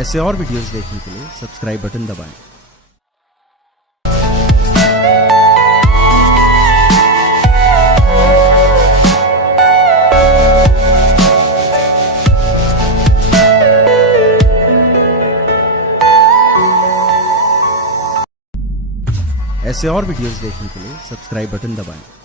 ऐसे और वीडियोस देखने के लिए सब्सक्राइब बटन दबाएं। ऐसे और वीडियोस देखने के लिए सब्सक्राइब बटन दबाएं।